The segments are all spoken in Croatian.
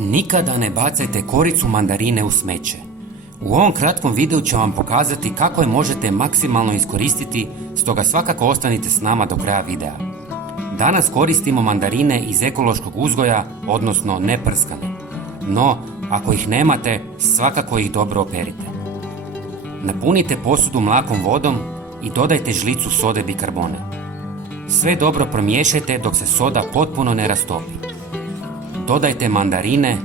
Nikada ne bacajte koricu mandarine u smeće. U ovom kratkom videu ću vam pokazati kako je možete maksimalno iskoristiti, stoga svakako ostanite s nama do kraja videa. Danas koristimo mandarine iz ekološkog uzgoja, odnosno neprskane. No, ako ih nemate, svakako ih dobro operite. Napunite posudu mlakom vodom i dodajte žlicu sode bikarbone. Sve dobro promiješajte dok se soda potpuno ne rastopi. Dodajte mandarine,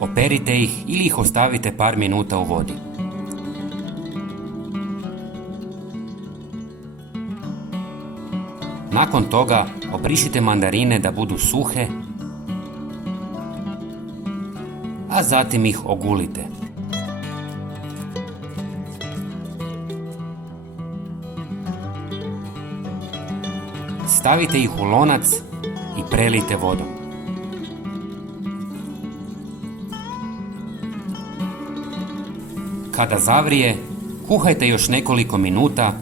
operite ih ili ih ostavite par minuta u vodi. Nakon toga obrišite mandarine da budu suhe, a zatim ih ogulite. Stavite ih u lonac i prelijte vodom. Kada zavrije, kuhajte još nekoliko minuta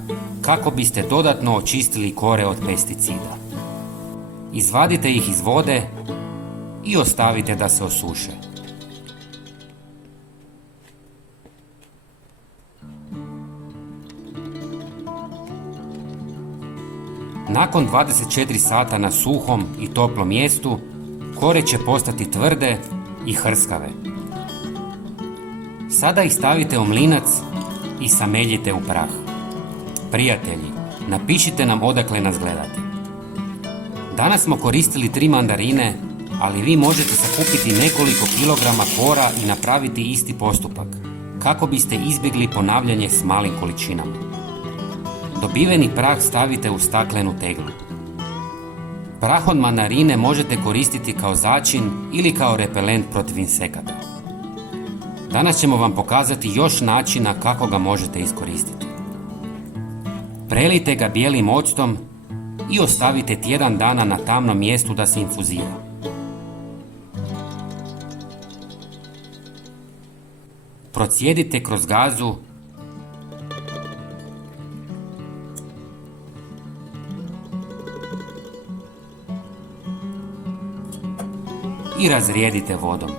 kako biste dodatno očistili kore od pesticida. Izvadite ih iz vode i ostavite da se osuše. Nakon 24 sata na suhom i toplom mjestu, kore će postati tvrde i hrskave. Sada ih stavite u mlinac i sameljite u prah. Prijatelji, napišite nam odakle nas gledate. Danas smo koristili 3 mandarine, ali vi možete sakupiti nekoliko kilograma kora i napraviti isti postupak, kako biste izbjegli ponavljanje s malim količinama. Dobiveni prah stavite u staklenu teglu. Prah od mandarine možete koristiti kao začin ili kao repelent protiv insekata. Danas ćemo vam pokazati još načina kako ga možete iskoristiti. Prelijte ga bijelim octom i ostavite tjedan dana na tamnom mjestu da se infuzira. Procijedite kroz gazu i razrijedite vodom.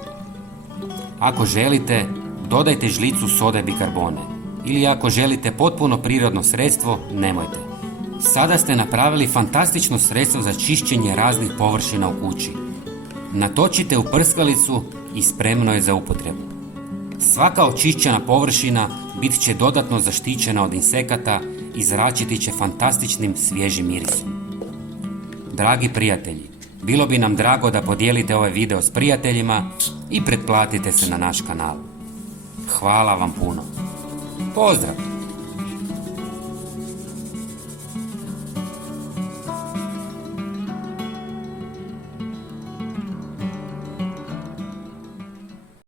Ako želite, dodajte žlicu sode bikarbone. Ili ako želite potpuno prirodno sredstvo, nemojte. Sada ste napravili fantastično sredstvo za čišćenje raznih površina u kući. Natočite u prskalicu i spremno je za upotrebu. Svaka očišćena površina bit će dodatno zaštićena od insekata i zračiti će fantastičnim svježim mirisom. Dragi prijatelji, bilo bi nam drago da podijelite ovaj video s prijateljima i pretplatite se na naš kanal. Hvala vam puno. Pozdrav!